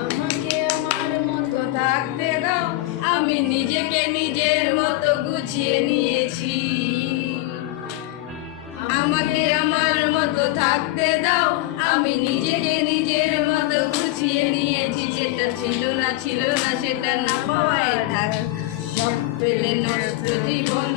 আমাকে আমার মতো থাকতে দাও, আমি নিজেকে নিজের মতো গুছিয়ে নিয়েছি। আমাকে আমার মতো থাকতে দাও, আমি নিজেকে নিজের মতো গুছিয়ে নিয়েছি। যেটা ছিল না সেটা না পাওয়ায় থাক, সব পেলে নষ্ট জীবন।